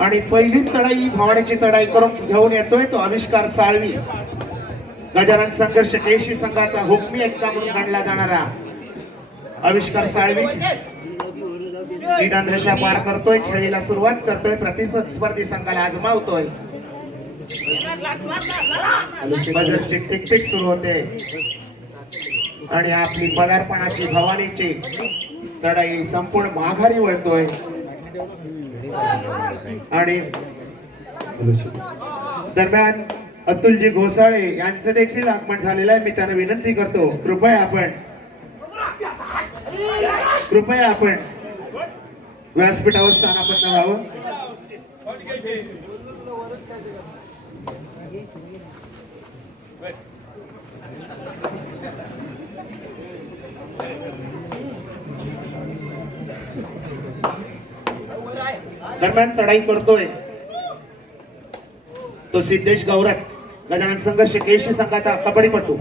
आणि पहिली चढाई भावनेची चढाई करून घेऊन येतोय तो आविष्कार साळवी. गजानन संघर्ष केशी संघाचा हुकमी एक्का म्हणून गणला जाणारा आविष्कार साळवी निदानरेषा पार करतोय, खेळीला सुरुवात करतोय, प्रतिस्पर्धी संघाला आजमावतोय. बजरची टिकटिक सुरू होते आणि आपली पदार्पणाची भवानीची चढाई संपूर्ण माघारी वळतोय. आणि दरम्यान अतुलजी घोसाळे यांचं देखील आगमन झालेलं आहे. मी त्यांना विनंती करतो, कृपया आपण व्यासपीठावर स्थानापन्न व्हावं. दरम्यान चढाई करतोय तो सिद्धेश गौरत, गजानन संघर्ष केशी संघाचा कबड्डीपटू.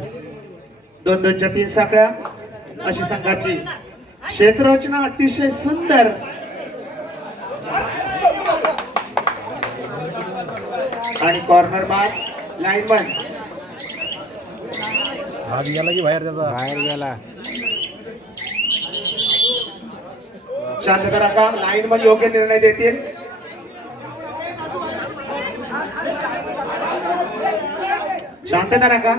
2-2च्या 3 साखळ्या अशी संघाची क्षेत्ररचना अतिशय सुंदर. आणि कॉर्नर बाद लाईनमन आज गेला की बाहेर गेला. शांतता राखा, लाईनमन योग्य निर्णय देतील. शांतता राखा.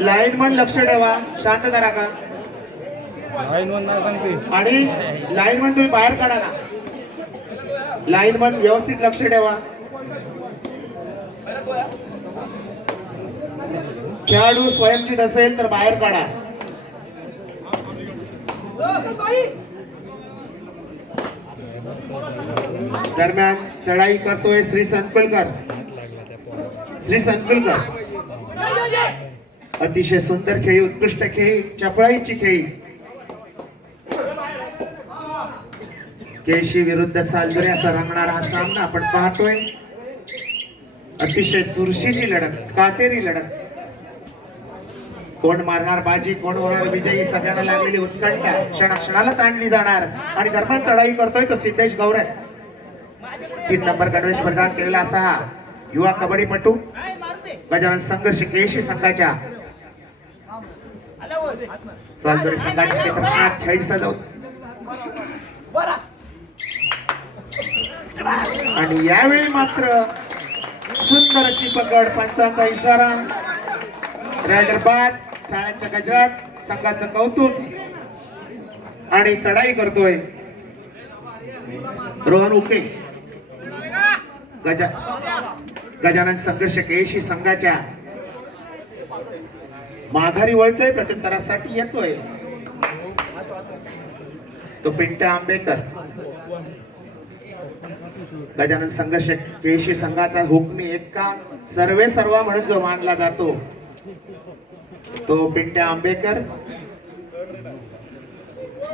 लाईनमन लक्ष ठेवा, शांतता राखा. आणि लाईनमन तुम्ही बाहेर काढा ना. लाईनमन व्यवस्थित लक्ष ठेवा. खेळाडू स्वयंचित असेल तर बाहेर काढा. दरम्यान चढाई करतोय श्री संकुलकर. अतिशय सुंदर खेळी, उत्कृष्ट खेळी, चपळाईची खेळी. केशी विरुद्ध सालदरे असा रंगणारा हा सामना आपण पाहतोय. अतिशय चुरशीची लढत, काटेरी लढत. कोण मारणार बाजी, कोण होणार विजयी, सगळ्यांना लागलेली उत्कंठा क्षणाक्षणाला ताणली जाणार. आणि दरम्यान चढाई करतोय तो सिद्धेश गौरत. 3 नंबर गणवेश प्रदान केलेला असा हा युवा कबड्डीपटू गजानन संघर्ष केशी संघाच्या सालदरे संघाच्या क्षेत्ररक्षणात खेळी सजवत. आणि यावेळी मात्र सुंदर अशी पकड, पंचांचा इशारा, रायडर बाद, टाळ्यांच्या गजरात संघाचं कौतुक. आणि चढाई करतोय रोहन उके, गजानन संघर्ष केशी संघाच्या माघारी वळतोय, प्रत्युत्तरासाठी येतोय तो पिंट्या आंबेकर. गजानन संघर्ष केशी संघाचा हुकमी एक्का, सर्वे सर्वा म्हणून जो मानला जातो तो पिंट्या आंबेकर,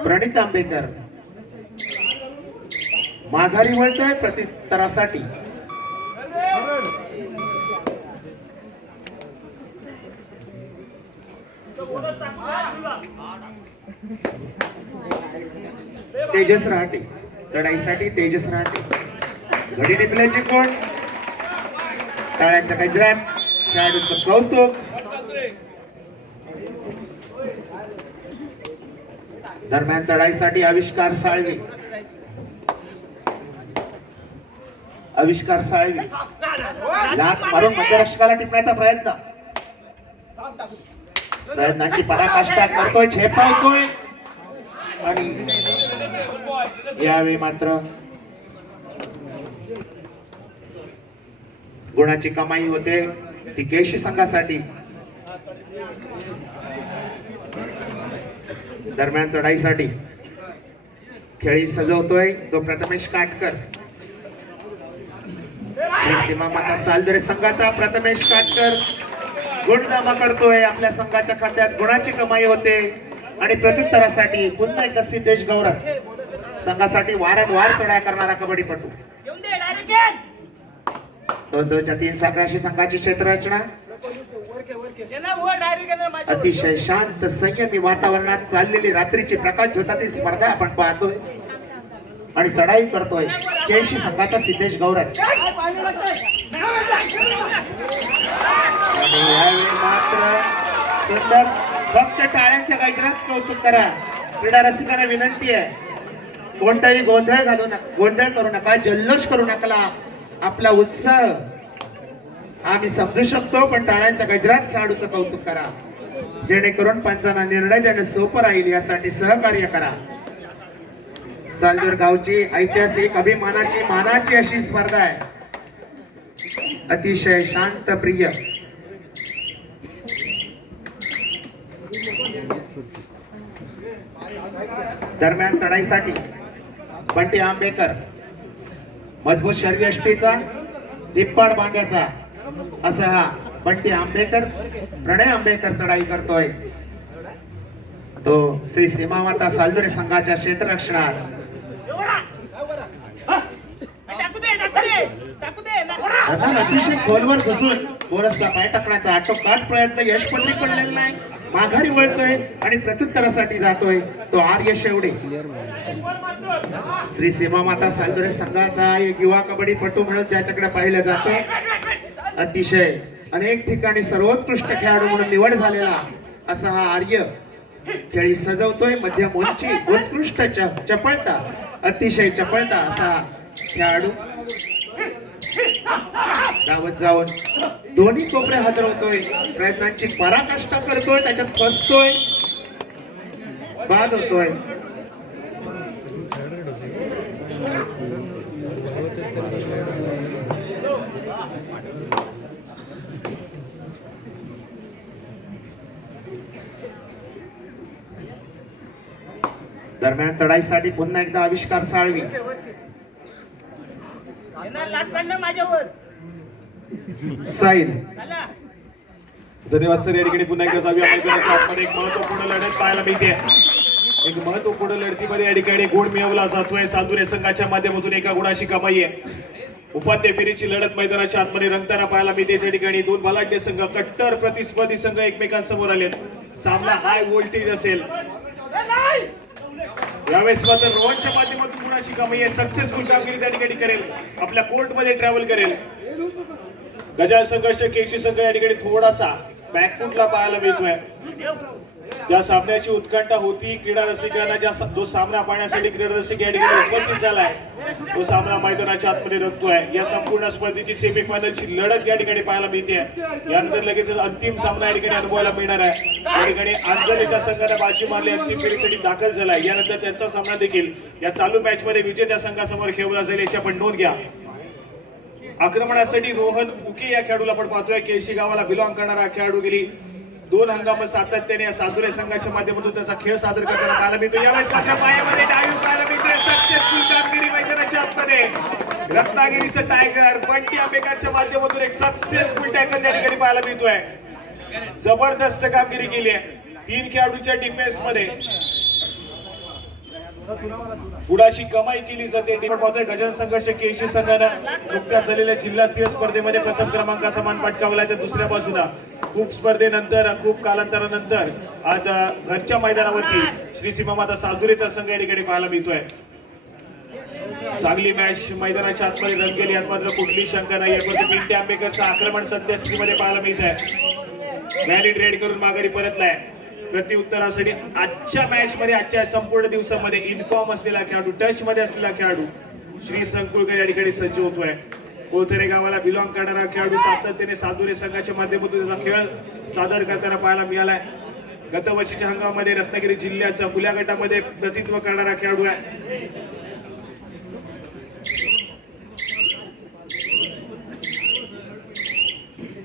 प्रणित आंबेकर माघारी वळतोय प्रत्युत्तरासाठी. तेजस रहाटे चढाईसाठी, तेजस रहाटे. घडी टिपल्याची कोण, टाळ्यांच्या गजरात खेळाडूंचं कौतुक. दरम्यान चढाईसाठी आविष्कार साळवी. लाथ मारून मध्यरक्षकाला टिपण्याचा प्रयत्नाची पराकाष्ठा करतोय, झेपावतोय. आणि यावेळी मात्र गुणाची कमाई होते ती केशी संघासाठी. दरम्यान चढाईसाठी खेळी सजवतोय तो प्रथमेश काटकर. सीमा माता सालदरे संघाचा प्रथमेश काटकर गुणनामा करतोय. आपल्या संघाच्या खात्यात गुणाची कमाई होते. आणि प्रत्युत्तरासाठी पुन्हा एकदा सिद्धेश गौरत संघासाठी वारंवार चढाया करणारा कबड्डीपटू. 2-2च्या 3 साखळ्याशी संघाची क्षेत्ररचना. अतिशय शांत संयमी वातावरणात चाललेली रात्रीची प्रकाश झोतातील स्पर्धा आपण पाहतोय आणि चढाई करतोय केशी संघाचा सिद्धेश गौरव. आणि यावेळी मात्र सुंदर फक्त टाळ्यांच्या गजरात कौतुक करा. क्रीडा रसिकांना विनंती आहे कोणताही गोंधळ घालू नका, गोंधळ करू नका, जल्लोष करू नका. आपला उत्साह आम्ही समजू शकतो पण टाळ्यांच्या गजरात खेळाडूचं कौतुक करा जेणेकरून पंचांना निर्णय देणं सोपं राहील यासाठी सहकार्य करा. सालजोर गावची ऐतिहासिक अभिमानाची मानाची अशी स्पर्धा आहे. अतिशय शांत प्रिय दरम्यान चढाईसाठी बंटी आंबेकर मजबूत शरीरयष्टीचा दिप्पाड बांध्याचा असा हा बंटी आंबेकर प्रणय आंबेकर चढाई करतोय. तो श्री सीमामाता सालदुरे संघाच्या क्षेत्ररक्षणात अतिशय खोलवर घुसून बोरसला पाय टाकण्याचा आटोकाट प्रयत्न यशपत्री पडलेला नाही. माघारी वळतोय आणि प्रत्युत्तरासाठी जातोय तो आर्य शेवडे. श्री सीमामाता सालदुरे संघाचा एक युवा कबड्डीपटू म्हणून त्याच्याकडे पाहिलं जातं. अतिशय अनेक ठिकाणी सर्वोत्कृष्ट खेळाडू म्हणून निवड झालेला असा हा आर्य खेळी सजवतोय. मध्यम उंची, उत्कृष्ट चपळता, अतिशय चपळता असा खेळाडू धावत जाऊन दोन्ही कोपरे हलवतोय, प्रयत्नांची पराकाष्ठा करतोय, त्याच्यात फसतोय, बाद होतोय. दरम्यान चढाईसाठी पुन्हा एकदा आविष्कार साळवी. साहिल धन्यवाद सर. या ठिकाणी पुन्हा एकदा जाऊया मैदानाच्या आतमध्ये. एक महत्वपूर्ण लढत पाहायला मिळते. एक महत्वपूर्ण लढतीमध्ये या ठिकाणी गुण मिळवला जातोय. सालदुरे संघाच्या माध्यमातून एका गुणाची कमाई आहे. उपांत्य फेरीची लढत मैदानाच्या आतमध्ये रंगताना पाहायला मिळते. या ठिकाणी दोन बलाढ्य संघ, कट्टर प्रतिस्पर्धी संघ एकमेकांसमोर आलेत. सामना हाय व्होल्टेज असेल. यावेळेस मात्र रोहनच्या माध्यमातून गुणाची कमाई आहे. सक्सेसफुल कामगिरी त्या ठिकाणी करेल, आपल्या कोर्टमध्ये ट्रॅव्हल करेल. गजाल संघर्ष केशी संघ या ठिकाणी थोडासा बॅकफुटला पाहायला मिळतोय. ज्या सामन्याची उत्कंठा होती क्रीडा रसिकांना, जो सामना पाहण्यासाठी क्रीडा रसिक या ठिकाणी उपस्थित झालाय तो सामना मैदानाच्या आतमध्ये रंगतोय. या संपूर्ण स्पर्धेची सेमीफायनलची लढत या ठिकाणी पाहायला मिळते. यानंतर लगेच अंतिम सामना या ठिकाणी अनुभवायला मिळणार आहे. या ठिकाणी अंजलीच्या संघाने बाजी मारली, अंतिम फेरीसाठी दाखल झालाय. यानंतर त्यांचा सामना देखील या चालू मॅच मध्ये विजेत्या संघासमोर खेळवला जाईल याची आपण नोंद घ्या. आक्रमणासाठी रोहन उके या खेळाडूला आपण पाहतोय. केळशी गावाला बिलॉंग करणारा खेळाडू गेली 2 हंगाम सातत्याने या सालदुरे संघाच्या माध्यमातून त्याचा खेळ सादर करताना पाहायला मिळतो. यावेळेस मात्र पायामध्ये डाईव्ह पाहायला मिळतोय. सक्सेसफुल कामगिरी मैदानाच्या आतमध्ये रत्नागिरीचं टायगर बंटी आंबेकरच्या माध्यमातून एक सक्सेसफुल टॅकल त्या ठिकाणी पाहायला मिळतोय. जबरदस्त कामगिरी केली आहे. 3 खेळाडूच्या डिफेन्स मध्ये गुणाची कमाई केली जाते. पाहतोय गजानन संघर्ष केळशी संघानं नुकत्याच झालेल्या जिल्हास्तरीय स्पर्धेमध्ये प्रथम क्रमांकाचा मान पटकावला. तर दुसऱ्या बाजूला खूप स्पर्धेनंतर, खूप कालांतरानंतर आज घरच्या मैदानावरती श्री सीमामाता सालदुरेचा संघ या ठिकाणी पाहायला मिळतोय. चांगली मॅच मैदानाच्या आतमध्ये रंगलेली, यात मात्र कुठली शंका नाहीये. पण पिंटे आंबेकरचं आक्रमण सद्यस्थितीमध्ये पाहायला मिळत आहे. व्हॅलिड रेड करून माघारी परतलाय. प्रत्युत्तरासाठी आजच्या मॅच मध्ये, आजच्या संपूर्ण दिवसामध्ये इन्फॉर्म असलेला खेळाडू, टच मध्ये असलेला खेळाडू श्री संकुळकर या ठिकाणी सज्ज होतोय. कोथरे गावाला बिलॉंग करणारा खेळाडू सातत्याने सालदुरे संघाच्या माध्यमातून त्याचा खेळ सादर करताना पाहायला मिळालाय. गत वर्षीच्या हंगामामध्ये रत्नागिरी जिल्ह्याचा खुल्या गटामध्ये प्रतिनिधित्व करणारा खेळाडू आहे.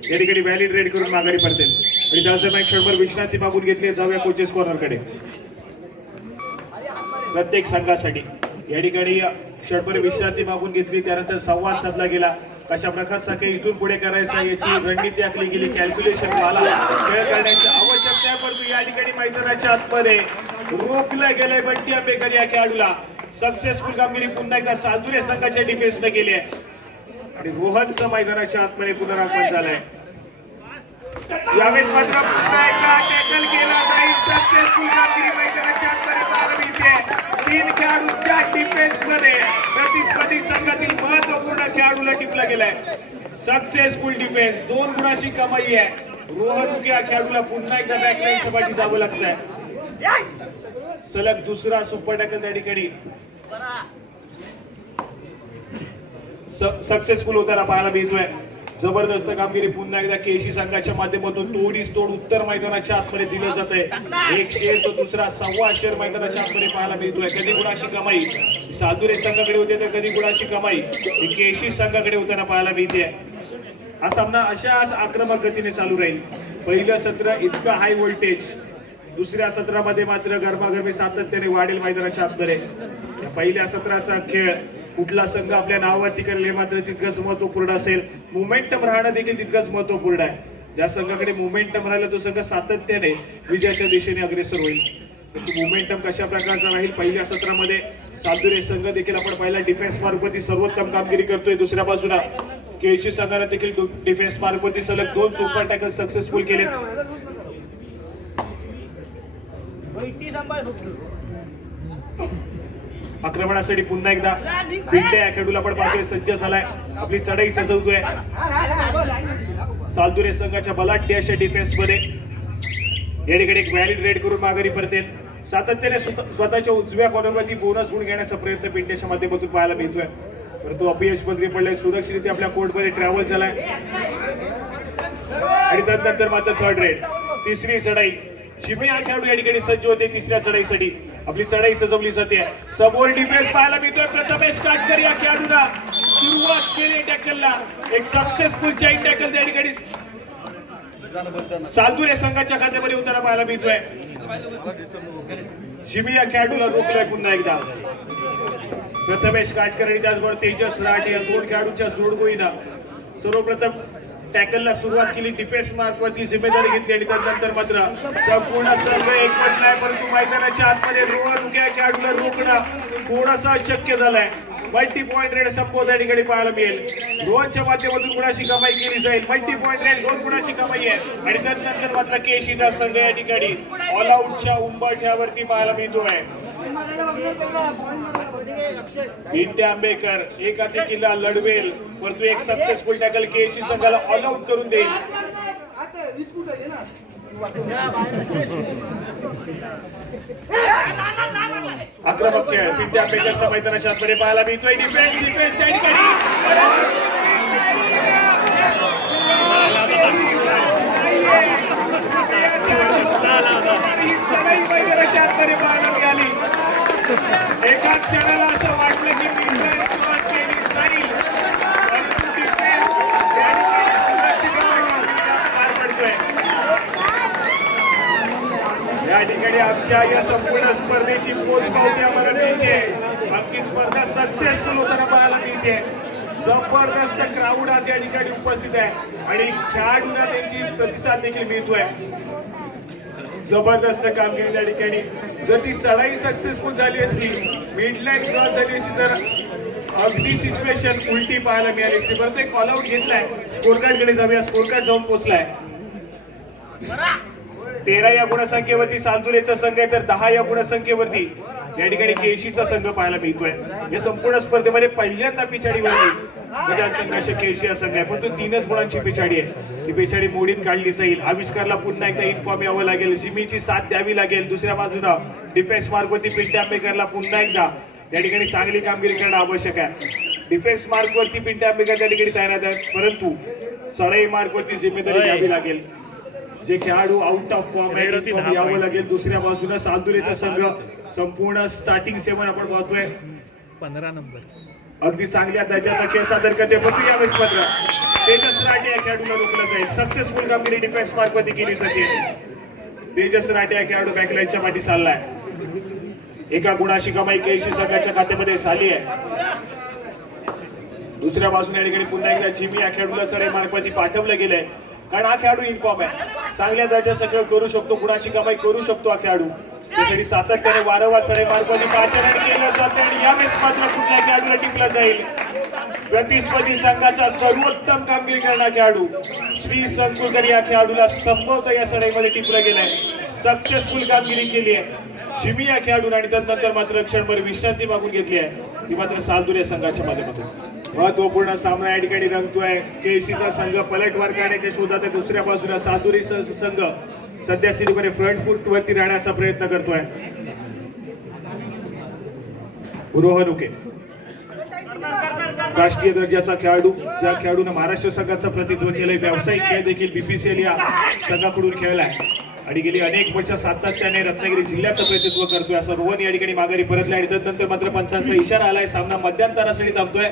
या ठिकाणी व्हॅलिड रेड करून माघारी पडतील आणि त्याचदरम्यान क्षणभर विश्रांती मागून घेतली. जाऊया कोचेस कॉर्नर कडे. प्रत्येक संघासाठी या ठिकाणी क्षणभर विश्रांती मागून घेतली, त्यानंतर संवाद साधला गेला. कशा प्रकारचा काही इथून पुढे करायचा याची रणनीती आखली गेली. कॅल्क्युलेशन मला खेळ करण्याची आवश्यकता आहे, परंतु या ठिकाणी मैदानाच्या आतमध्ये रोखलं गेलंय बंटी आंबेकर या खेळाडूला. सक्सेसफुल कामगिरी पुन्हा एकदा सालदुरे संघाच्या डिफेन्सने केली आहे आणि रोहनचं मैदानाच्या आतमध्ये पुनरागमन झालंय. यावेळेस मात्र पुन्हा एकदा टॅकल केला जाईल. सक्सेसफुल कामगिरी मैदानाच्या आतमध्ये पाहायला मिळते. 3 खेळाडूंच्या डिफेन्स मध्ये प्रतिस्पर्धी संघातील महत्वपूर्ण खेळाडूला टिपला गेलाय. सक्सेसफुल डिफेन्स 2 गुणाची कमाई आहे. रोहन उके या खेळाडूला पुन्हा एकदा बॅकलाईनच्या पाठी जावं लागतंय. सलग दुसरा सुपर टॅकल त्या ठिकाणी सक्सेसफुल होताना पाहायला मिळतोय. जबरदस्त कामगिरी पुन्हा एकदा केशी संघाच्या माध्यमातून तोडीस तोड उत्तर मैदानाच्या आतमध्ये दिलं जात आहे. एक शेर तो दुसरा 1.25 शेर मैदानाच्या आतमध्ये पाहायला मिळतोय. कधी गुणाची कमाई सालदुरे संघाकडे होते तर कधी गुणाची कमाई ही केशी संघाकडे होताना पाहायला मिळते. हा सामना अशाच आक्रमक गतीने चालू राहील. पहिलं सत्र इतकं हाय व्होल्टेज, दुसऱ्या सत्रामध्ये मात्र गरमागरमी सातत्याने वाढेल मैदानाच्या आतमध्ये. या पहिल्या सत्राचा खेळ कुठला संघ आपल्या नावावरती करेल हे मात्र तितकंच महत्वपूर्ण असेल. मोमेंटम राहणं देखील तितकंच महत्वपूर्ण आहे. ज्या संघाकडे मोमेंटम राहिलं तो संघ सातत्याने विजयाच्या दिशेने अग्रेसर होईल. मोमेंटम कशा प्रकारचा राहील पहिल्या सत्रामध्ये सालदुरे संघ देखील आपण पहिला डिफेन्स मार्कवरती सर्वोत्तम कामगिरी करतोय. दुसऱ्या बाजूला केशी संघाने देखील डिफेन्स मार्कवरती सलग 2 सुपर टॅकल सक्सेसफुल केले. आक्रमणासाठी पुन्हा एकदा पिंटे या खेळाडूला आपण पाहतोय सज्ज झालाय. आपली चढाई सजवतोय. सालदुरे संघाच्या बलाढ्य अशा डिफेन्स मध्ये या ठिकाणी एक व्हॅलिड रेड करून माघारी परतेल. सातत्याने स्वतःच्या उजव्या कॉर्नरवरती बोनस गुण घेण्याचा प्रयत्न पिंटेच्या माध्यमातून पाहायला मिळतोय. परंतु अपयश पदरी पडलाय. सुरक्षितरित्या आपल्या कोर्टमध्ये ट्रॅव्हल झालाय आणि त्यानंतर मात्र थर्ड रेड. तिसरी चढाई चिमे हा खेळाडू या ठिकाणी सज्ज होते. तिसऱ्या चढाईसाठी आपली चढाई सजवली जाते. समोर डिफेन्स पाहायला मिळतोय. प्रथमेश काटकर या खेळाडूला सुरुवात केली टॅकलला. एक सक्सेसफुल चेन टॅकल त्या ठिकाणी सालदुरे संघाच्या खात्यामध्ये उतारा पाहायला मिळतोय. चिमी या खेळाडूला रोखलंय पुन्हा एकदा. प्रथमेश काटकर आणि त्याचबरोबर तेजस लाट या 2 खेळाडूंच्या जोडगोळीनं सर्वप्रथम टॅकलला सुरुवात केली. डिफेन्स मार्कवरती जिम्मेदारी घेतली आणि त्यानंतर मात्र संपूर्ण संघ एकवटलाय. परंतु मैदानाच्या आतमध्ये रोहन उके या खेळाडूला रोखणं थोडंसं अशक्य झालंय. मल्टी पॉइंट रेड संपवत या ठिकाणी पाहायला मिळेल. रोहनच्या माध्यमातून गुणाची कमाई केली जाईल. मल्टी पॉइंट रेड 2 गुणाची कमाई आहे आणि त्यानंतर मात्र केशीचा संघ या ठिकाणी ऑल आउटच्या उंबरठ्यावरती पाहायला मिळतोय. पिंटे आंबेकर एक हाती किल्ला लढवेल परंतु एक सक्सेसफुल टॅकल केशी संघाला ऑल आउट करून देईल. आक्रमक खेळ पिंटे आंबेकरचा मैदानाच्या आतमध्ये पाहायला मिळतोय. डिफेन्स त्या ठिकाणी मैदानाच्या आतमध्ये पाहायला मिळाली. एका क्षणाला असं वाटलं की क्रॉस केली जाईल परंतु डिफेन्स पार पडतोय. या ठिकाणी आमच्या या संपूर्ण स्पर्धेची पोच पाहून आम्हाला मिळते. आमची स्पर्धा सक्सेसफुल होताना पाहायला मिळते. जबरदस्त क्राऊड आज या ठिकाणी उपस्थित आहे आणि खेळाडूंना त्यांची प्रतिसाद देखील मिळतोय. जबरदस्त कामगिरी त्या ठिकाणी. जर ती चढाई सक्सेसफुल झाली असती, मिडलाईन क्रॉस झाली असती तर अगदी सिच्युएशन उलटी पाहायला मिळाली असती. परंतु एक ऑल आउट घेतलाय. स्कोर कार्ड कडे जाऊया. स्कोर कार्ड जाऊन पोहोचलाय. 13 या गुणसंख्येवरती सालदुरेचा संघ आहे तर 10 या गुणसंख्येवरती या ठिकाणी केशीचा संघ पाहायला मिळतोय. या संपूर्ण स्पर्धेमध्ये पहिल्यांदा पिछाडीवरती गजाल संघाच्या केशी हा संघ आहे परंतु 3च गुणांची पिछाडी आहे. ही पिछाडी मोडीत काढली जाईल. आविष्कारला पुन्हा एकदा इन्फॉर्म यावं लागेल. जिमीची साथ द्यावी लागेल. दुसऱ्या बाजूला डिफेन्स मार्कवरती पिंटे आंबेकरला पुन्हा एकदा या ठिकाणी चांगली कामगिरी करणं आवश्यक आहे. डिफेन्स मार्कवरती पिंटे आंबेकर त्या ठिकाणी तैनात आहेत परंतु चढाई मार्कवरती जिम्मेदारी घ्यावी लागेल. जे खेळाडू आउट ऑफ फॉर्म आहे यावं लागेल. दुसऱ्या बाजूला सालदुरेचा संघ संपूर्ण स्टार्टिंग 7 आपण पाहतोय. 15 नंबर अगदी चांगल्या दर्जाचा खेळ सादर करते परंतु यावेळेस मात्र तेजस राटे या खेळाडूला रोखलं जाईल. सक्सेसफुल कामगिरी डिफेन्स मार्कवरती केली जाते. तेजस राटे या खेळाडू बॅकलाईनच्या पाठी चाललाय. एका गुणाची कमाई केशी संघाच्या खात्यामध्ये झाली आहे. दुसऱ्या बाजूने या ठिकाणी पुन्हा एकदा जिमी या खेळाडूला चढाई मार्कवरती पाठवलं गेलंय कारण हा खेळाडू इन्फॉर्म आहे. चांगल्या दर्जाचा खेळ करू शकतो. गुणाची कमाई करू शकतो हा खेळाडू. त्यासाठी सातत्याने वारंवार चढाई मार्कवरती पाचारण केलं जाते आणि यावेळेस मात्र कुठल्या खेळाडूला टिपला जाईल. प्रतिस्पर्धी संघाचा सर्वोत्तम कामगिरी करणारा खेळाडू श्री संकुलकर या खेळाडूला संभवतः या लढाईमध्ये टिपलं गेलाय. सक्सेसफुल कामगिरी केली आहे शिमी या खेळाडून आणि त्यानंतर मात्र क्षणभर विश्रांती मागून घेतली आहे ती मात्र सालदुरे संघाच्या माध्यमातून. महत्वपूर्ण सामना या ठिकाणी रंगतोय. केसीचा संघ पलटवार करण्याच्या शोधात आहे. दुसऱ्या बाजूला सालदुरे संघ सध्या स्थितीमध्ये फ्रंट फूट वरती राहण्याचा प्रयत्न करतोय. रोहन उके राष्ट्रीय दर्जाचा खेळाडू, ज्या खेळाडूने महाराष्ट्र संघाचं प्रतिनिधित्व केलंय. व्यावसायिक खेळ देखील बीपीसीएल या संघाकडून खेळलाय आणि गेली अनेक वर्ष सातत्याने रत्नागिरी जिल्ह्याचं प्रतिनिधित्व करतोय. असं रोहन या ठिकाणी माघारी परतलाय आणि त्यानंतर मात्र पंचांचा इशारा आलाय. सामना मध्यंतरासाठी थांबतोय.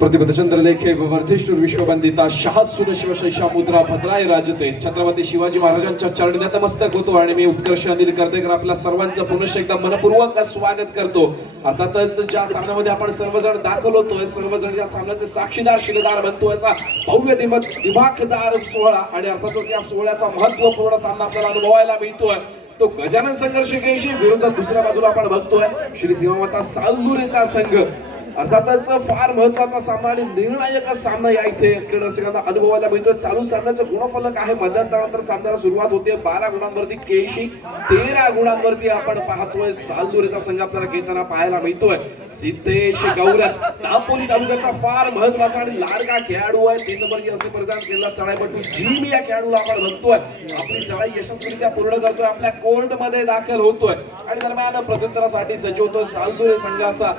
प्रतिबद्ध चंद्रलेखे वरधिष्ठुर विश्ववंदिता शाहसून शिवशैषा मुद्रा भद्राय राजते छत्रपती शिवाजी महाराजांच्या चरणी नतमस्तक होतो आणि मी उत्कर्ष अनिल करतेकर आपल्या सर्वांचं पुनश्च एकदा मनपूर्वक स्वागत करतो. अर्थातच ज्या सामन्यामध्ये आपण सर्वजण दाखल होतोय, सर्वजण ज्या सामन्याचे साक्षीदार शिलेदार बनतोय, याचा भव्य दिमाखदार सोहळा आणि अर्थातच या सोहळ्याचा महत्वपूर्ण सामना आपल्याला अनुभवायला मिळतोय. तो गजानन संघर्ष केशी विरुद्ध दुसऱ्या बाजूला आपण बघतोय श्री सीमामाता सालदुरेचा संघ. अर्थातच फार महत्वाचा सामना आणि निर्णायक सामना या इथे क्रीडरसिकांना अनुभवायला मिळतोय. चालू सामन्याचं गुणफलक आहे. मध्यंतरानंतर सामन्याला सुरुवात होते 12 गुणांवरती केशी, 13 गुणांवरती आपण पाहतोय सालदुरेचा संघ आपल्याला घेताना पाहायला मिळतोय. सिद्धेश गौरव दापोली तालुक्याचा फार महत्वाचा आणि लाडका खेळाडू आहे. 3 नंबर जर्सी परिधान केलेला चढाईपटू जिमी या खेळाडूला आपण बघतोय. आपली चढाई यशस्वीरित्या पूर्ण करतोय, आपल्या कोर्ट मध्ये दाखल होतोय आणि दरम्यान प्रत्युत्तरासाठी सज्ज होतोय सालदुरे संघाचा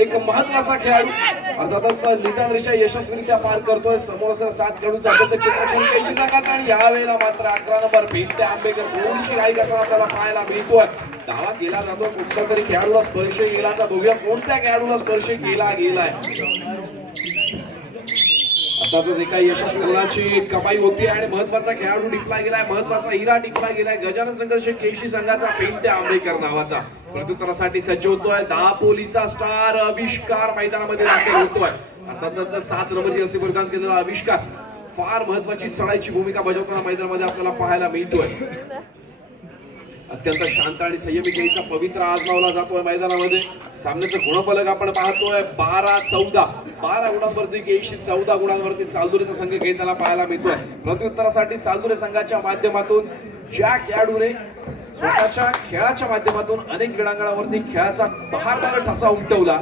एक महत्वाचा खेळाडू. अर्थातच निदान रेषा यशस्वीरित्या पार करतोय. समोर असं 7 खेळाडूंचा अभ्यंतर क्षेत्ररक्षण केशी संघाचा आणि यावेळेला मात्र 11 नंबर पिंट्या आंबेकर थोडीशी घाई करताना आपल्याला पाहायला मिळतोय. दावा केला जातो कुठल्या तरी खेळाडूला स्पर्श केलाचा. बघूया कोणत्या खेळाडूला स्पर्श केला गेलाय. अर्थातच एका यशस्वी गुणाची कमाई होती आणि महत्वाचा खेळाडू टिपला गेलाय, महत्वाचा हिरा टिपला गेलाय. गजानन संघर्ष केशी संघाचा पिंट्या आंबेकर नावाचा प्रत्युत्तरासाठी सज्ज होतोय. दापोलीचा स्टार आविष्कार मैदानामध्ये दाखल होतोय. अर्थातच 7 नंबर जर्सी परिधान केलेला आविष्कार फार महत्वाची चढाईची भूमिका बजावताना मैदानामध्ये आपल्याला पाहायला मिळतोय. अत्यंत शांत आणि संयमी खेळीचा पवित्र आजमावला जातोय मैदानामध्ये. सामन्याचं गुणफलक आपण पाहतोय 12-14. 12 गुणांवरती केशी, 14 गुणांवरती सालदुरेचा संघ घेताना पाहायला मिळतोय. प्रत्युत्तरासाठी सालदुरे संघाच्या माध्यमातून ज्या खेळाडूने स्वतःच्या खेळाच्या माध्यमातून अनेक क्रीडांगणावरती खेळाचा बहारदार ठसा उमटवला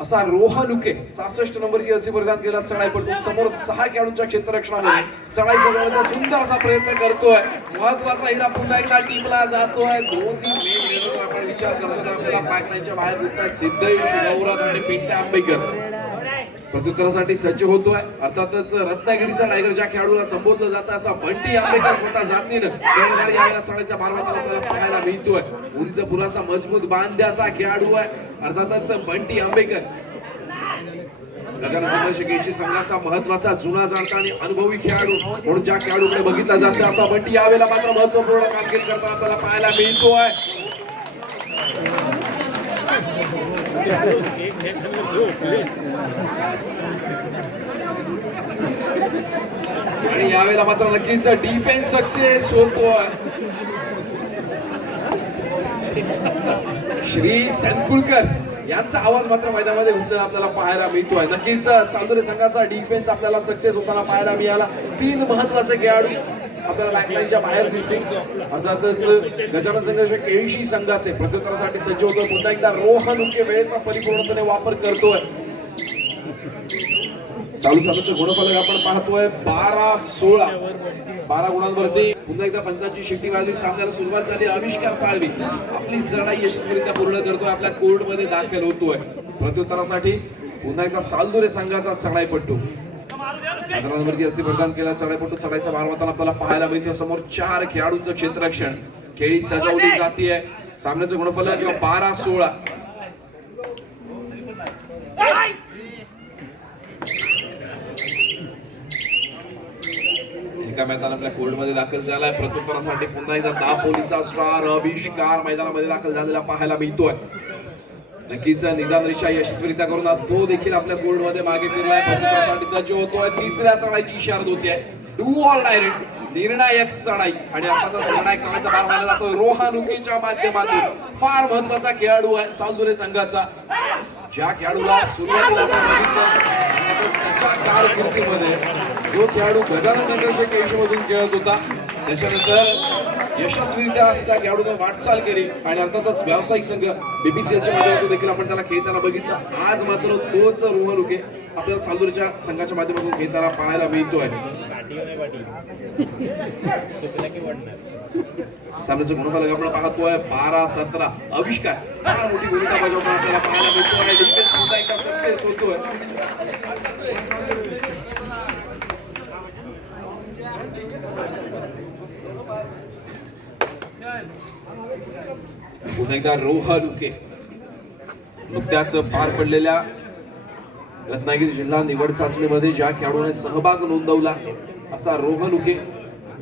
असा रोहन उके 66 नंबरची जर्सी परिधान केला चढाईपटू समोर 6 खेळाडूंच्या क्षेत्ररक्षणामध्ये चढाई करण्याचा सुंदर असा प्रयत्न करतोय. महत्वाचा हिरा पुन्हा एकदा टीमला जातोय. 2-3 मेन आपण विचार करतो तर आपल्याला पाकलाईनच्या बाहेर दिसतात सिद्धेश गौरव आणि पिंट्या आंबेकर प्रत्युत्तरासाठी सज्ज होतोय. अर्थातच रत्नागिरीचा टायगर ज्या खेळाडूला संबोधलं जातं असा बंटी आंबेकर स्वतः जातीनं यावेळेला चढाईच्या मार्गावर आपल्याला पाहायला मिळतोय. उंच पुराचा मजबूत बांध्याचा खेळाडू आहे. अर्थातच बंटी आंबेकर गजानन संघर्ष केशी संघाचा महत्वाचा जुना जाणता आणि अनुभवी खेळाडू म्हणून ज्या खेळाडूकडे बघितला जातो असा बंटी यावेळेला मात्र महत्वपूर्ण कामगिरी करताना आपल्याला पाहायला मिळतोय. आणि यावेळेला मात्र नक्कीच डिफेन्स सक्सेस होतोय. श्री संकुलकर यांचा आवाज मात्र मैदानामध्ये घुमताना आपल्याला पाहायला मिळतोय. नक्कीच सालदुरे संघाचा डिफेन्स आपल्याला सक्सेस होताना पाहायला मिळाला. 3 महत्वाचे खेळाडू आपल्याला बॅकलाईनच्या बाहेर दिसतील. अर्थातच गजानन संघर्ष केळशी संघाचे प्रत्युत्तरासाठी सज्ज होतोय. पुन्हा एकदा रोहन उके वेळेचा परिपूर्णपणे वापर करतोय. चालू सामन्याचं गुणफलक आपण पाहतोय 12-16. 12 गुणांवरती पुन्हा एकदा पंचांची शिट्टी वाजली. सामन्याला सुरुवात झाली. आविष्कार साळवी आपली चढाई यशस्वीरित्या पूर्ण करतोय, आपल्या कोर्ट मध्ये दाखल होतोय. प्रत्युत्तरासाठी पुन्हा एकदा सालदुरे संघाचा चढाईपटू 15 नंबरची जर्सी परिधान केला चढाईपटू चढाईचा मार्गावर आपल्याला पाहायला मिळतोय. समोर 4 खेळाडूंचं क्षेत्ररक्षण खेळी सजवली जातीये. सामन्याचं गुणफलक 12-16. एका मैदान आपल्या कोर्ट मध्ये दाखल झालाय. प्रत्युत्तरासाठी पुन्हा एकदा दापोलीचा स्टार आविष्कार मैदानामध्ये दाखल झालेला पाहायला मिळतोय. नक्कीच निदान रेषा यशस्वीरित्या करून तो देखील आपल्या कोर्ट मध्ये मागे फिरलाय. प्रत्युत्तरासाठी सज्ज होतोय. तिसऱ्या चढाईची इशारा होतीये. डू ऑर डायरेक्ट निर्णायक चढाई आणि अर्थातच निर्णायक चढाईचा भार व्हायला जातोय रोहानुकेच्या माध्यमातून. फार महत्वाचा खेळाडू आहे सालदुरे संघाचा. ज्या खेळाडूला सुरुवातीला आपण बघितलं त्याच्या कारकिर्दीमध्ये जो खेळाडू गजानन संघर्ष केशी मधून खेळत होता त्याच्यानंतर यशस्वीरित्या त्या खेळाडूने वाटचाल केली आणि अर्थातच व्यावसायिक संघ बीपीसीएलच्या माध्यमातून देखील आपण त्याला खेळताना बघितलं. आज मात्र तोच रोहनुके आपल्याला सालदुरेच्या संघाच्या माध्यमातून खेळताना पाहायला मिळतोय. सामन्याचं गुणफलक आपण पाहतोय 12-17. आविष्कार फार मोठी भूमिका बजावताना आपल्याला पाहायला मिळतोय. डिफेन्स पुन्हा एकदा सक्सेस होतोय. पुन्हा एकदा रोहनुके नुकत्याच पार पडलेल्या रत्नागिरी जिल्हा निवड चाचणीमध्ये ज्या खेळाडूने सहभाग नोंदवला असा रोहनुके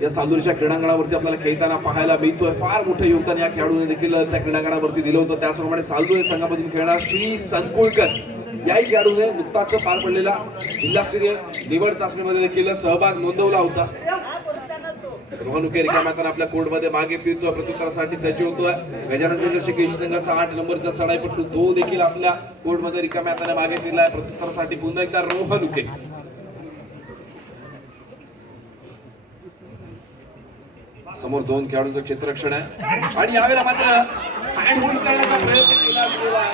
या सालदुरेच्या क्रीडांगणावरती आपल्याला खेळताना पाहायला मिळतोय. फार मोठं योगदान या खेळाडूने देखील त्या क्रीडांगणावरती दिलं होतं. त्याचप्रमाणे सालदुरे संघामधून खेळणारा श्री संकुळकर याही खेळाडूने नुकताच पार पडलेला जिल्हास्तरीय निवड चाचणीमध्ये देखील सहभाग नोंदवला होता. रोहनुके रिकाम्या आपल्या कोर्टमध्ये मागे फिरतोय, प्रत्युत्तरासाठी सज्ज होतोय. गजानन संघर्ष केशी संघाचा 8 नंबरचा चढाईपट्टू तो देखील आपल्या कोर्टमध्ये रिकाम्या हाताने मागे फिरलाय. प्रत्युत्तरासाठी पुन्हा एकदा रोहनुके. समोर 2 खेळाडूंचं क्षेत्ररक्षण आहे आणि यावेळेला मात्र हँडहोल्ड करण्याचा प्रयत्न केला गेला.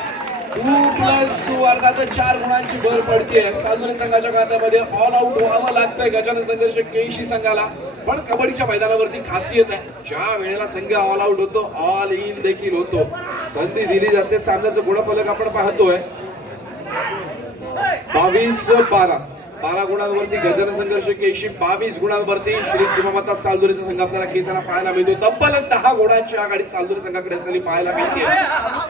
2+2 अर्थात 4 गुणांची भर पडते. सालदुरे संघाच्या खात्यामध्ये ऑल आउट व्हावं लागतंय गजानन संघर्ष केशी संघाला. पण कबड्डीच्या मैदानावरती खासियत आहे, ज्या वेळेला संघ ऑल आउट होतो ऑल इन देखील होतो. संधी दिली जाते. सामन्याचं गुणफलक आपण पाहतोय 22-12. 12 गुणांवरती गजानन संघर्ष केशी, 22 गुणांवरती श्री सीमामाता सालदुरेचा संघ आपल्याला खेळताना पाहायला मिळतो. तब्बल 10 गुणांची आघाडी सालदुरे संघाकडे असलेली पाहायला मिळते.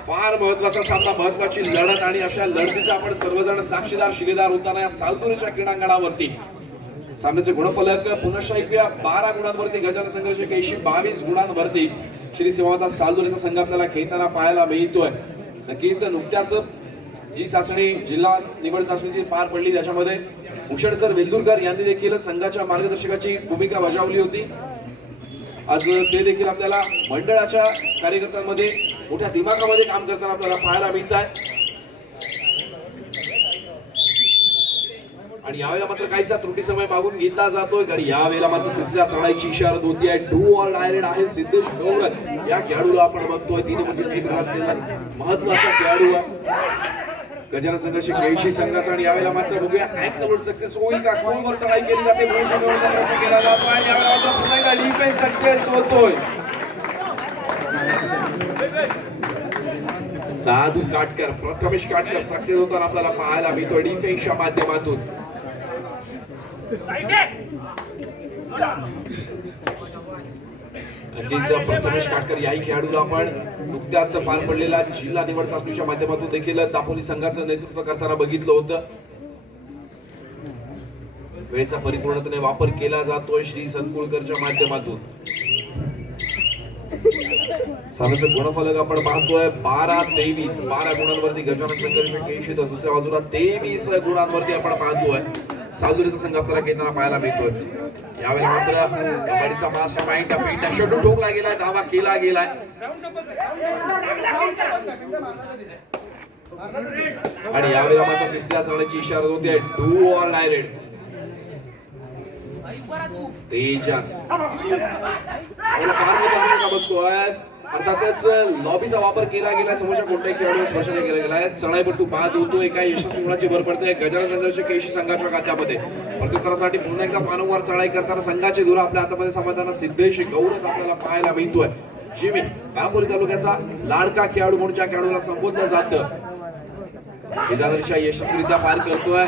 फार महत्वाचा सामना, महत्वाची लढत आणि अशा लढतीचा आपण सर्वजण साक्षीदार शिलेदार होताना या सालदुरेच्या क्रीडांगणावरती. सामन्याचे गुणफलक पुन्हा ऐकूया 12 गुणांवरती गजानन संघर्ष केशी, 22 गुणांवरती श्री सीमामाता सालदुरेचा संघ आपल्याला खेळताना पाहायला मिळतोय. नक्कीच नुकत्याच जी चाचणी जिल्हा निवड चाचणीची पार पडली त्याच्यामध्ये भूषण सर वेल्दुरकर यांनी देखील संघाच्या मार्गदर्शकाची भूमिका बजावली होती. आज ते देखील आपल्याला मंडळाच्या कार्यकर्त्यांमध्ये मोठ्या दिमागामध्ये काम करताना आपल्याला पाहायला मिळत आहे. आणि यावेळेला मात्र काहीसा त्रुटी समय मागून घेतला जातोय. यावेळेला मात्र तिसऱ्या चढाईची इशारा होती आहे. डू ऑर डायरेक्ट आहे सिद्धेश गौरव या खेळाडूला आपण बघतोय. 3 नंबरचा महत्वाचा खेळाडू आहे गजानन संघर्ष केशी संघाचा. आणि यावेळेला मात्र बघूया अँकलवर सक्सेस होईल का. खोलवर चढाई केली जाते, प्रयत्न केला जातो आणि यावेळेला मात्र पुन्हा एकदा डिफेन्स सक्सेस होतोय. दादू काटकर, प्रथमेश काटकर सक्सेस होताना आपल्याला पाहायला मिळतोय डिफेन्सच्या माध्यमातून. प्रथमेश काटकर याही खेळाडूला आपण नुकत्याच पार पडलेला जिल्हा निवड चाचणीच्या माध्यमातून देखील दापोली संघाचं नेतृत्व करताना बघितलं होतं. वेळेचा परिपूर्णपणे वापर केला जातोय श्री संकुळकरच्या माध्यमातून. सामन्याचं गुणफलक आपण पाहतोय 12-23. 12 गुणांवरती गजानन संघर्ष केशी, तर दुसऱ्या बाजूला 23 गुणांवरती आपण पाहतोय सालदुरेचा संघ आपल्याला खेळताना पाहायला मिळतोय. यावेळेला मात्र कबड्डीचा मास्टर माइंड पेंटा शेडू ठोकला गेलाय, धावा केला गेलाय. आणि यावेळेला मात्र तिसऱ्या चढाईची इशारा होती आहे डू ऑर डायरेक्ट. तेजस बघतोय अर्थातच लॉबीचा वापर केला गेला. समोरच्या कोणत्याही खेळाडू स्पर्श केला गेलाय. चढाईपट्टू बाद होतोय. काय यशस्वी गुणाची भर पडते गजानन संघर्ष केशी संघाच्या खात्यामध्ये. प्रत्युत्तरासाठी पुन्हा एकदा मानववार चढाई करताना संघाचे धुरा आपल्या हातामध्ये समाधान सिद्धेश गौरव आपल्याला पाहायला मिळतोय. जिमी दापोली तालुक्याचा लाडका खेळाडू म्हणून ज्या खेळाडूला संबोधलं जातं विधानरिषा यशस्वीरित्या पार करतोय.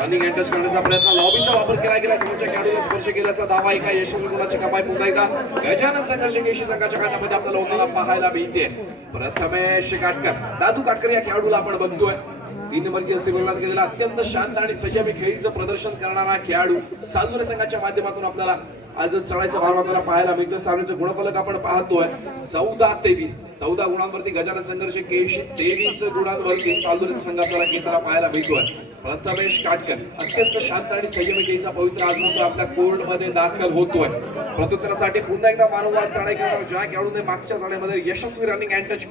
रनिंग एंड टच करण्याचा प्रयत्न, लॉबीचा वापर केला गेला. समोरच्या खेळाडूला स्पर्श केल्याचा दावा एका यशस्वी गुणाची कमाई पुन्हा एकदा गजानन संघर्ष केशी संघाच्या खात्यामध्ये आपल्याला होताना पाहायला मिळते. प्रथमेश काटकर, दादू काटकर या खेळाडूला आपण बघतोय. 3 नंबरची सेवेला गेलेला अत्यंत शांत आणि संयमी खेळीचं प्रदर्शन करणारा खेळाडू सालदुरे संघाच्या माध्यमातून आपल्याला आज चढाईचा भार वाहताना पाहायला मिळतोय. सामन्याचं गुणफलक आपण पाहतोय 14-23. 14 गुणांवरती गजानन संघर्ष केशी, 23 गुणांवरती सालदुरे संघ आपल्याला खेळताना पाहायला मिळतोय. प्रथमेश काटकर अत्यंत शांत आणि संयमितेचा पवित्र आगमन आपल्या कोर्ट मध्ये दाखल होतोय. प्रत्युत्तरासाठी पुन्हा एकदा वारंवार चढाई करणार ज्या खेळाडूने मागच्या चढाईमध्ये यशस्वी रनिंग अँड टच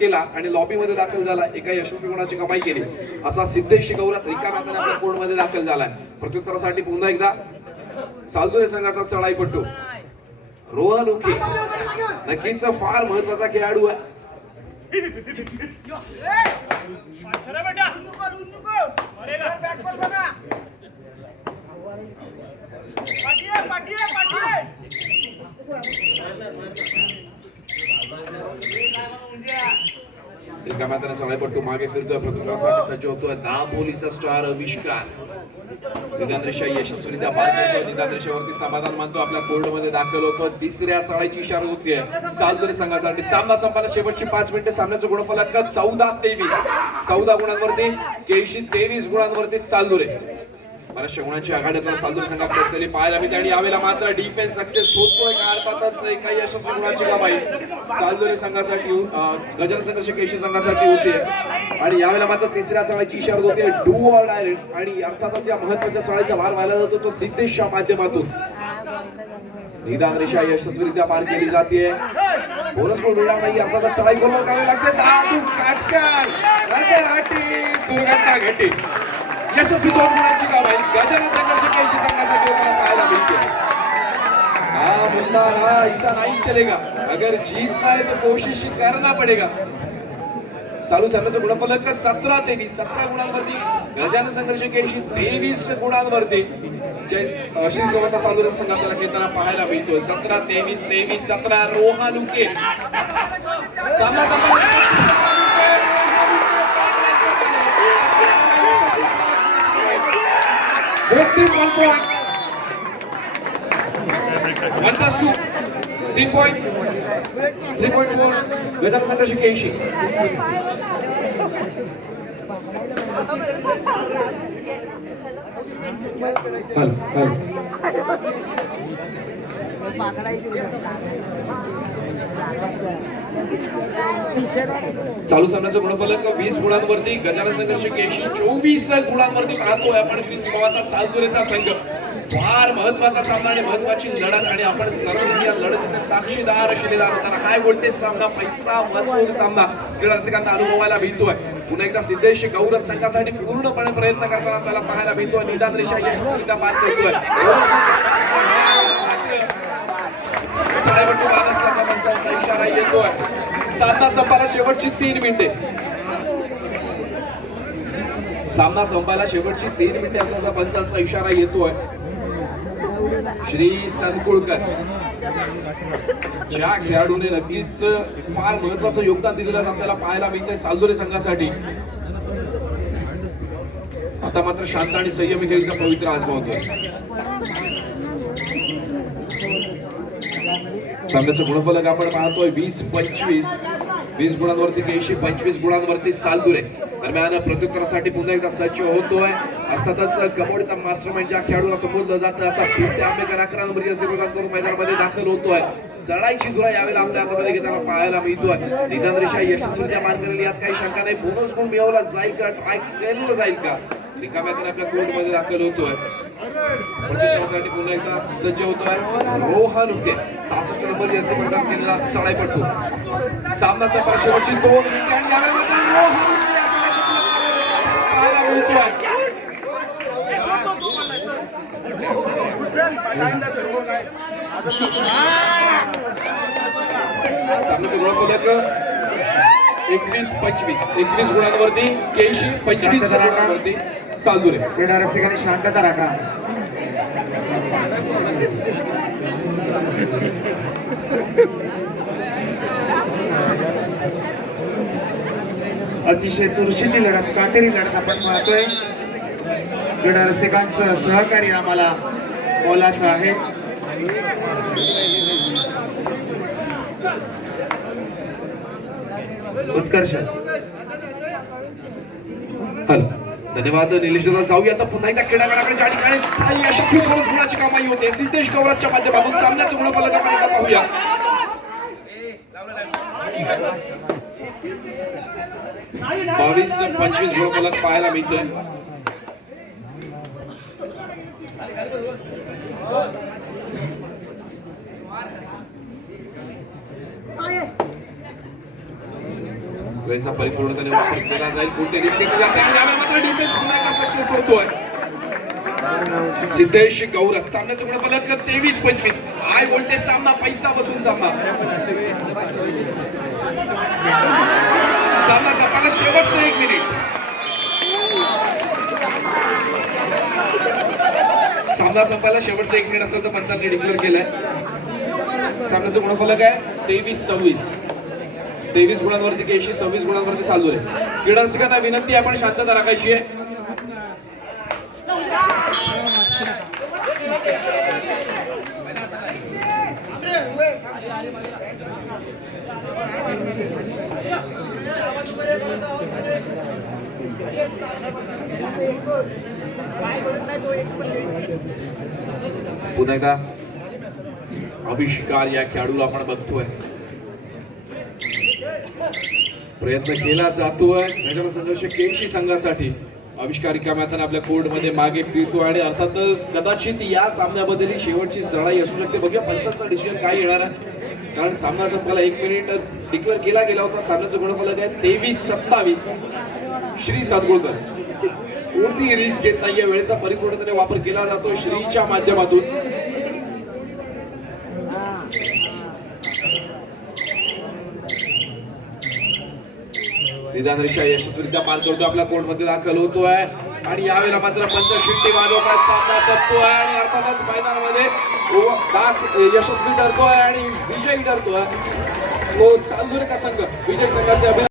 केला आणि लॉबी मध्ये दाखल झाला, एका यशस्वी गुणाची कमाई केली असा सिद्धेश गौरत रिकाम्या हाताने आपल्या कोर्ट मध्ये दाखल झालाय. प्रत्युत्तरासाठी पुन्हा एकदा सालदुरे संघाचा चढाईपटू रोहन उके नक्कीच फार महत्वाचा खेळाडू आहे. रिकाम्या हाताने चढाईपटू मागे फिरतोय. प्रत्युत्तरासाठी सज्ज होतोय दापोलीचा स्टार आविष्कार. निदानरेषा यशस्वीरित्या पार करतोय. निदानरेषेवरती समाधान मानतो आपल्या कोर्ट मध्ये दाखल होतो. तिसऱ्या चढाईची इशारा होतीये सालदुरे संघासाठी. सामना संपायला शेवटची 5 मिनिटे. सामन्याचं गुणफलक 14-23. 14 गुणांवरती केळशी, 23 गुणांवरती सालदुरे. बऱ्याचशा गुणांची आघाडीतून सालदुरे संघ आपल्या असलेली पाहायला मिळते आणि यावेळेला मात्र डिफेन्स सक्सेस होतोय. अर्थातच एका यशस्वी गुणाची कमाई सालदुरे संघासाठी गजानन संघर्ष केळशी संघासाठी होते आणि यावेळेला मात्र तिसऱ्या चढाईची इशारा होते डू ऑर डायरेक्ट आणि अर्थातच या महत्वाच्या चढाईचा भार व्हायला जातो तो सिद्धेशच्या माध्यमातून. निदान रेषा यशस्वीरित्या पार केली जाते. बोनस गोल मिळणार नाही. अर्थातच चढाई करून करावी लागते. दादू काटकर दुर्घटना घडली. यशस्वी 2 गुणांची कमाई गजानन संघर्ष केळशी संघासाठी होताना पाहायला मिळते. हा मुद्दा हा ऐसा नहीं चलेगा. अगर जीतना है तो कोशिश करना पड़ेगा. चालू सामन्याचं गुणफलक 17-23. 17 गुणांवरती गजानन संघर्ष केळशी, 23 गुणांवरती श्री समर्थ सालदुरे संघ आपल्याला खेळताना पाहायला मिळतोय. 17-23, 23-17 रोहन उके. सामना संपला. 1 point. 1+2. 3 point. 3.4. गजानन संघर्ष केळशी. चालू सामन्याचं गुणफलक 20 गुणांवरती गजानन संघर्ष केळशी, 24 गुणांवरती पाहतोय आपण श्री सीमावाता सालदुरेचा संघ. फार महत्वाचा सामना आणि महत्वाची लढत आणि आपण सर्वजण या लढतीचे साक्षीदार शिलेदार होताना हाय व्होल्टेज सामना, पैसा वसूल सामना क्रीडा रसिकांना अनुभवायला मिळतोय. पुन्हा एकदा सिद्धेश गौरव संघासाठी पूर्णपणे प्रयत्न करताना आपल्याला पाहायला मिळतोय. निदान रेषा यशस्वीरित्या पार करतोय. चढाईपटू बाद असल्याचा पंचांचा इशारा येतोय. सामना संपायला शेवटची 3 मिनिटे. सामना संपायला शेवटची 3 मिनिटे असल्याचा पंचांचा इशारा येतोय. श्री संकुळकर ज्या खेळाडूने नक्कीच फार महत्वाचं योगदान दिलेलं आपल्याला पाहायला मिळतंय सालदुरे संघासाठी. आता मात्र शांत आणि संयमी खेळीचा पवित्र आजमावतोय. सामन्याचं गुणफलक आपण पाहतोय 20-25. 20 गुणांवरती केळशी, 25 गुणांवरती सालदुरे. दरम्यान प्रत्युत्तरासाठी पुन्हा एकदा सज्ज होतोय. अर्थातच कबड्डीचा मास्टरमाइंड ज्या खेळाडूला संबोधलं जातं असा फिरते आंबेकर 11 नंबर जर्सी प्रदान करून मैदानामध्ये दाखल होतोय. चढाईची धुरा यावेळेला आपल्या हातामध्ये घेताना पाहायला मिळतोय. निदान रेषा यशस्वीरित्या पार करेल यात काही शंका नाही. बोनस गुण मिळवला जाईल का, ट्राय केलं जाईल का, रिकाम्या हाताने आपल्या कोर्टमध्ये दाखल होतोय. प्रत्युत्तरासाठी पुन्हा एकदा सज्ज होतोय रोहन उके. 66 नंबर जर्सी प्रदान केलेला चढाईपटू. सामनाचा शेवटची 2 मिनिटे आणि यावेळेला रोहन उके पाहायला मिळतोय. सामन्याचं गुणफलक 21-25. 21 गुणांवरती केळशी, 25 गुणांवरती सालदुरे. क्रीडा रसिकांनी शांतता राखा. अतिशय चुरशीची लढत, काटेरी लढत आपण पाहतोय. क्रीडा रसिकांचं सहकार्य आम्हाला मोलाचं आहे. उत्कर्ष. धन्यवाद निलेश. जाऊया आता पुन्हा एकदा क्रीडागडाकडे ज्या ठिकाणी यशस्वी बोनस गुणाची कमाई होते सिद्धेश गौरवच्या माध्यमातून सामन्याचं गुणफलक आपण एकदा पाहूया. 22-25 गुणफलक पाहायला मिळतंय. वेळेचा परिपूर्णपणे वापर केला जाईल. कोणते रिस्क घेतले जाते आणि यावेळी मात्र डिफेन्स पुन्हा एकदा सक्सेस होतोय. सिद्धेश गौरव सामन्याचं गुणफलक 23-25. हाय व्होल्टेज सामना, पैसा बसून सामना जपायला शेवटचं 1 मिनिट. सामना संपायला शेवटचं 1 मिनिट असल्याचं पंचांनी डिक्लेअर केलंय. सामन्याचं गुणफलक आहे 23-26. 23 गुणांवरती केशी, 26 गुणांवरती सालुरे. क्रीडा रसिकांना विनंती आहे, आपण शांतता राखायची आहे. पुन्हा एकदा आविष्कार या खेळाडूला आपण बघतोय, प्रयत्न केला जातोय. गजानन संघर्ष केशी संघासाठी आविष्कार रिकाम्या हाताने आपल्या कोर्टमध्ये मागे फिरतो आणि अर्थात कदाचित या सामन्याबद्दल ही शेवटची लढाई असू शकते. बघूया पंचांचा डिसिजन काय येणार आहे, कारण सामना संपायला 1 मिनिट डिक्लेअर केला गेला होता. सामन्याचं गुणफलक आहे 23-27. श्री सातगुळकर कोणतीही रिस्क घेत नाहीये, वेळेचा परिपूर्णपणे वापर केला जातो श्रीच्या माध्यमातून. निदान रेषा यशस्वीरित्या पार करतो, आपल्या कोर्टमध्ये दाखल होतोय आणि यावेळेला मात्र पंच शिट्टी वाजवतात. सामना संपतोय आणि अर्थातच मैदानामध्ये यशस्वी ठरतोय आणि विजयी ठरतोय तो सालुरेचा संघ. विजय संघाचे